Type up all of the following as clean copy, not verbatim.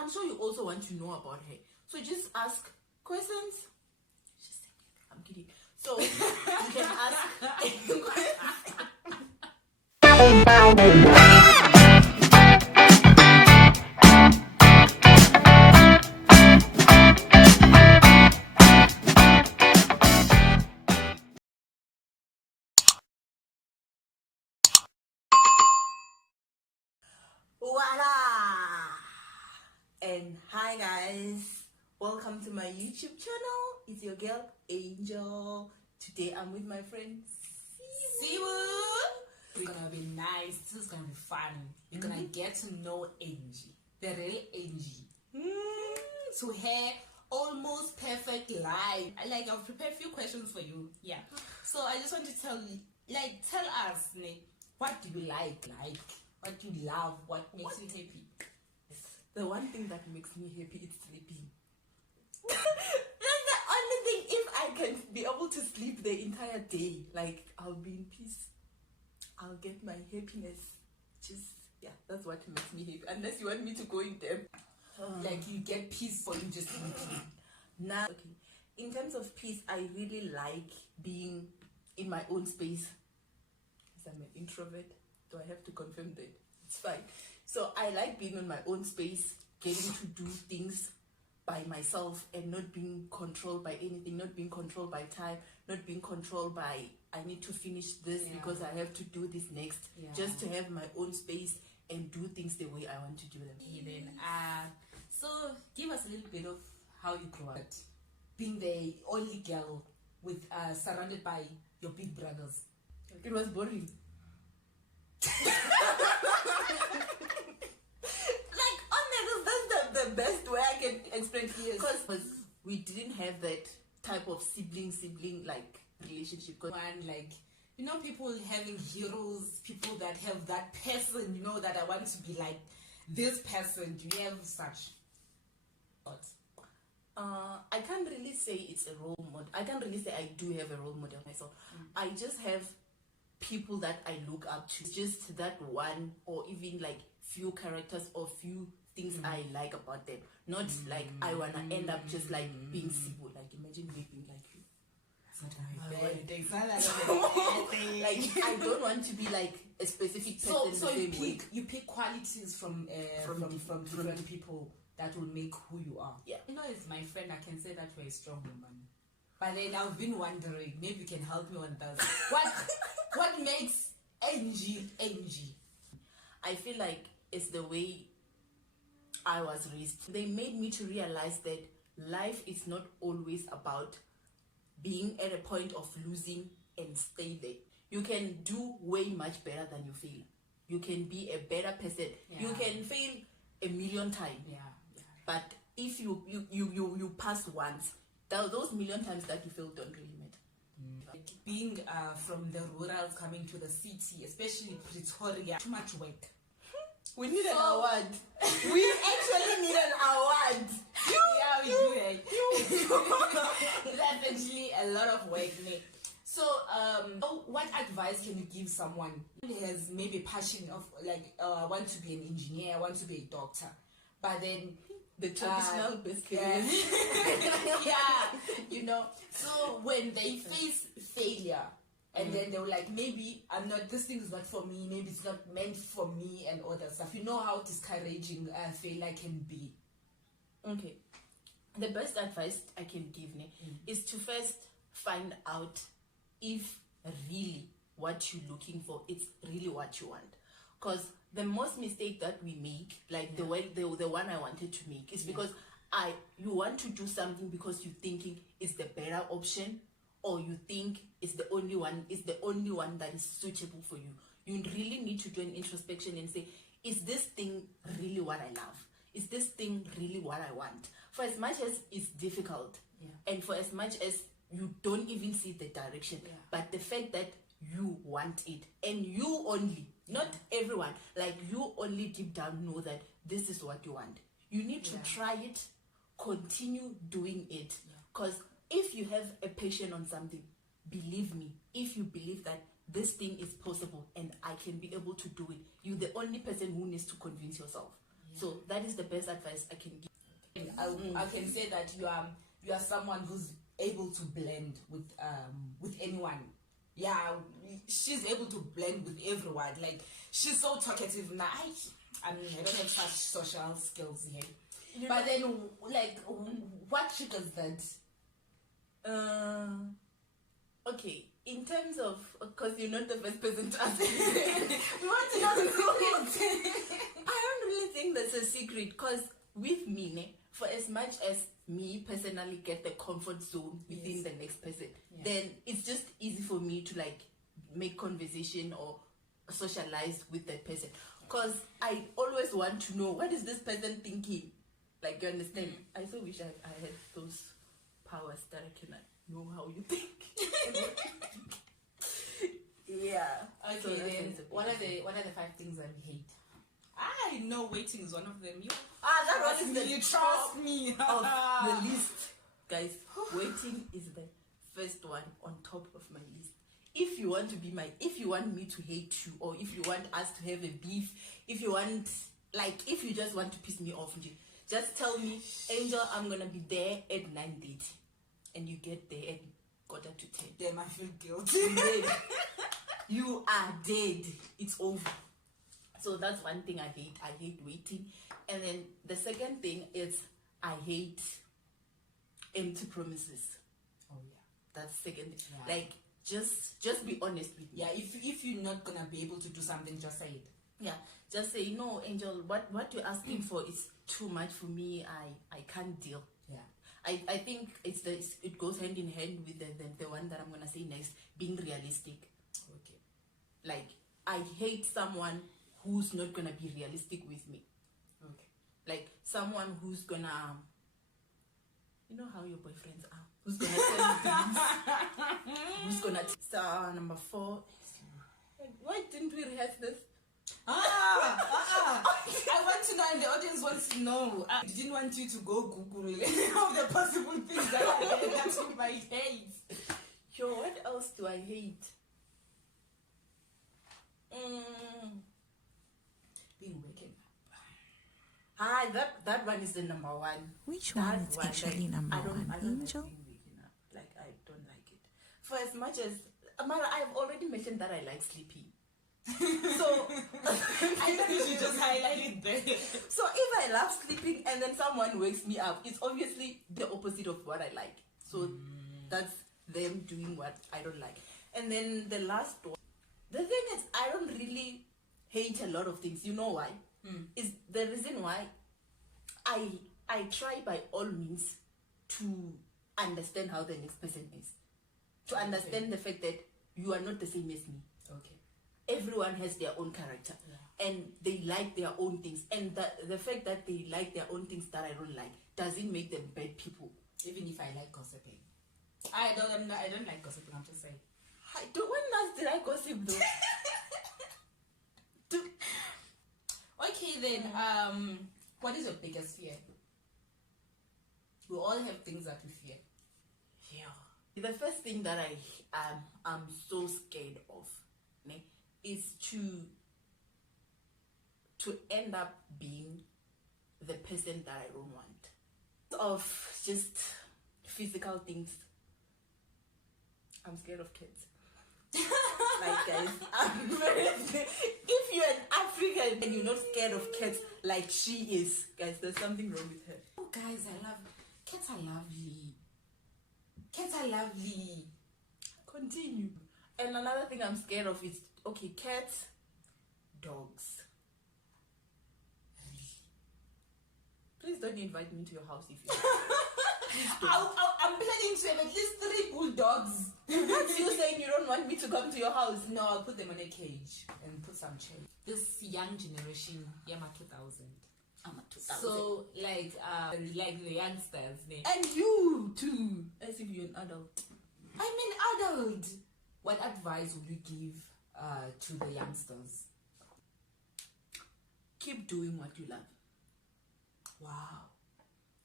I'm sure you also want to know about her. So just ask questions. Just I'm kidding. So you can ask any questions. Voila! And hi guys, welcome to my YouTube channel. It's your girl Angel. Today I'm with my friend Siwu. It's gonna be nice. This is gonna be fun. You're gonna get to know Angie, the real Angie. To her almost perfect life. I've prepared a few questions for you. Yeah. So I just want to tell us, what do you like? What do you love? What makes you happy? The one thing that makes me happy is sleeping. That's the only thing. If I can be able to sleep the entire day, like I'll be in peace. I'll get my happiness. That's what makes me happy. Unless you want me to go in depth. Like you get peace for you just sleeping. Nah. Okay. In terms of peace, I really like being in my own space. Because I'm an introvert. Do I have to confirm that? It's fine. So I like being in my own space, getting to do things by myself and not being controlled by anything, not being controlled by time, not being controlled by I need to finish this because I have to do this next. Just to have my own space and do things the way I want to do them. So give us a little bit of how you grew up. Being the only girl with surrounded by your big brothers. It was boring. That's the best way I can explain. Because we didn't have that type of sibling like relationship. People having heroes, people that have that person, that I want to be like this person. Do you have such thoughts? I can't really say it's a role model. I can't really say I do have a role model myself. I just have people that I look up to. It's just that one or even like few characters or few things I like about them. Not like I wanna end up just like being Sibu. Like imagine me being like you. Like I don't want to be like a specific person. So you pick qualities from different people that will make who you are. Yeah. As my friend, I can say that you're a strong woman. But then I've been wondering, maybe you can help me on that. What makes Angie? I feel like it's the way I was raised. They made me to realize that life is not always about being at a point of losing and stay there. You can do way much better than you feel. You can be a better person. Yeah. You can fail a million times. Yeah. But if you pass once, those million times that you fail don't really matter. Being from the rurals coming to the city, especially Pretoria, too much work. We need an award. We actually need an award. We do. That's actually a lot of work. So, what advice can you give someone who has maybe passion of want to be an engineer, want to be a doctor, but then the traditional best career. So when they face failure, and then they were like, maybe this thing is not for me, maybe it's not meant for me, and all that stuff. You know how discouraging failure can be. Okay. The best advice I can give is to first find out if really what you're looking for is really what you want. Because the most mistake that we make, the one I wanted to make, is because you want to do something because you're thinking it's the better option, or you think it's the only one that is suitable for you. You really need to do an introspection and say, is this thing really what I love? Is this thing really what I want? For as much as it's difficult, and for as much as you don't even see the direction, but the fact that you want it, and you only, not everyone, you only deep down know that this is what you want. You need to try it, continue doing it, because if you have a passion on something, believe me, if you believe that this thing is possible and I can be able to do it, you're the only person who needs to convince yourself. So that is the best advice I can give. I can say that you are someone who's able to blend with anyone. Yeah, she's able to blend with everyone. Like, she's so talkative now. I mean, I don't have such social skills here. But then, like, what triggers that? Okay, in terms of, because you're not the first person to ask me. We want to know the secret. I don't really think that's a secret, because with me, for as much as me personally get the comfort zone within the next person, then it's just easy for me to like make conversation or socialize with that person, because I always want to know what is this person thinking. Like, you understand? I so wish I had those powers that I can know how you think. Yeah. Okay, So then what are the 5 things that we hate? I know waiting is one of them. That one is the you trust me of the list, guys. Waiting is the first one on top of my list. If you want me to hate you, or if you want us to have a beef, if you just want to piss me off, just tell me, Angel, I'm gonna be there at 9:30, and you get there at 9:45. Damn, I feel guilty. You are dead. It's over. So that's one thing I hate. I hate waiting. And then the second thing is I hate empty promises. Oh yeah. That's second thing. Yeah. Like, just be honest with me. Yeah, if you're not gonna be able to do something, just say it. Yeah. Just say, no, Angel, what you're asking for is too much for me. I can't deal. Yeah. I think it goes hand in hand with the one that I'm gonna say next, being realistic. Okay. Like, I hate someone who's not gonna be realistic with me. Okay. Like, someone who's gonna, you know how your boyfriends are, who's gonna tell you things, who's gonna so number 4, why didn't we rehearse this? I want to know, and the audience wants to know. I didn't want you to go Google all the possible things that you might hate. Yo, what else do I hate? Being waken up. That one is the number 1. Which one is actually number I don't 1, like Angel? being waking up. Like, I don't like it. For as much as Amara, I've already mentioned that I like sleeping. So I thought you should just highlight it there. So if I love sleeping and then someone wakes me up, it's obviously the opposite of what I like. So that's them doing what I don't like. And then the last one, the thing is, I don't really hate a lot of things. You know why? Is the reason why I try by all means to understand how the next person is, to understand the fact that you are not the same as me. Okay. Everyone has their own character, and they like their own things, and the fact that they like their own things that I don't like doesn't make them bad people. Even if I like gossiping, I don't like gossiping. I'm just saying. When last did I gossip though? Okay then. What is your biggest fear? We all have things that we fear. Yeah. The first thing that I'm so scared of, is to end up being the person that I don't want. Of just physical things. I'm scared of kids. Like, guys, if you're an African and you're not scared of cats like she is, guys, there's something wrong with her. Oh, guys, cats are lovely. Cats are lovely. Continue. And another thing I'm scared of is, okay, cats, dogs. Please don't invite me to your house if you I'm planning to have at least 3 bulldogs. That's you saying you don't want me to come to your house. No, I'll put them in a cage and put some chain. This young generation, Yama 2000. I'm a 2000. So, like the youngsters. And you too, as if you're an adult. I'm an adult. What advice would you give to the youngsters? Keep doing what you love. Wow.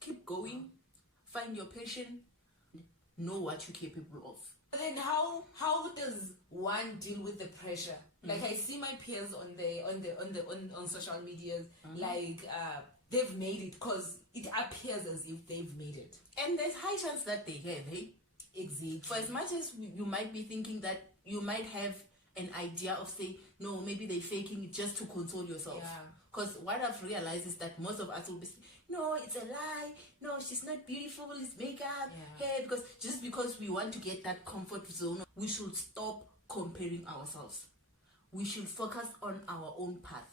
Keep going. Find your passion. Know what you're capable of. Then how does one deal with the pressure Like I see my peers on social medias, like they've made it because it appears as if they've made it, and there's high chance that they have. Hey, exactly. For as much as you might be thinking that you might have an idea of say, no, maybe they're faking it just to console yourself. Because what I've realized is that most of us will be saying, no, it's a lie. No, she's not beautiful. It's makeup, hair. Because we want to get that comfort zone, we should stop comparing ourselves. We should focus on our own path.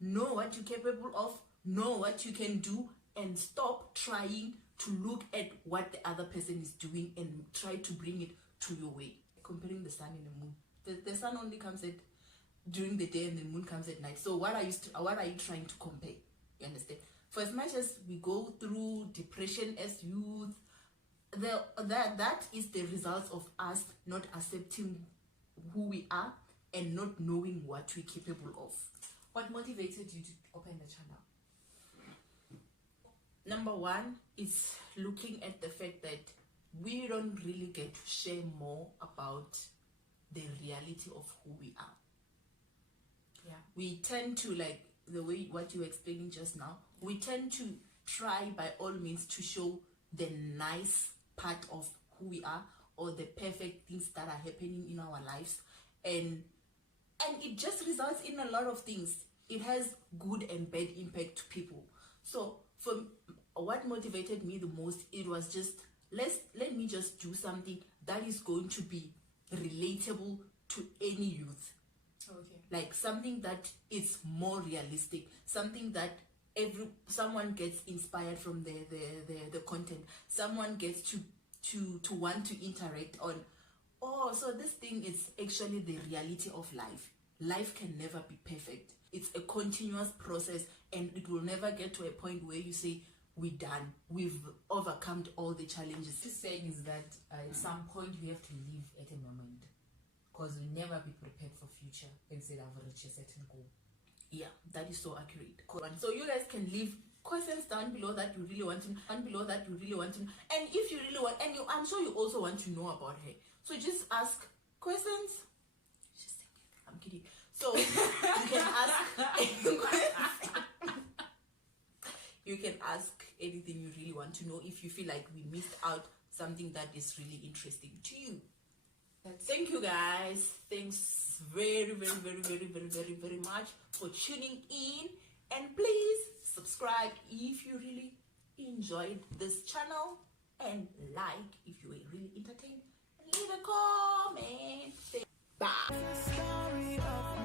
Know what you're capable of. Know what you can do, and stop trying to look at what the other person is doing and try to bring it to your way. Comparing the sun and the moon. The sun only comes during the day and the moon comes at night. So what are you trying to compare? You understand? For as much as we go through depression as youth, that is the result of us not accepting who we are and not knowing what we're capable of. What motivated you to open the channel? Number one is looking at the fact that we don't really get to share more about the reality of who we are. We tend to, like the way what you were explaining just now, we tend to try by all means to show the nice part of who we are or the perfect things that are happening in our lives, and it just results in a lot of things. It has good and bad impact to people. So for what motivated me the most, it was just let me just do something that is going to be relatable to any youth. Like something that is more realistic, something that someone gets inspired from the content, someone gets to want to interact on. Oh, so this thing is actually the reality of life. Life can never be perfect. It's a continuous process, and it will never get to a point where you say, we're done, we've overcome all the challenges. What you're saying is that at some point we have to live at a moment, because we'll never be prepared for future instead of reach a certain goal. Yeah, that is so accurate. So you guys can leave questions down below that you really want to, and if you really want, and I'm sure you also want to know about her. So just ask questions. Just thinking, I'm kidding. So you can ask any questions. You can ask anything you really want to know if you feel like we missed out something that is really interesting to you. Thank you guys. Thanks very, very, very, very, very, very, very much for tuning in. And please subscribe if you really enjoyed this channel, and like if you were really entertained, and leave a comment. Bye.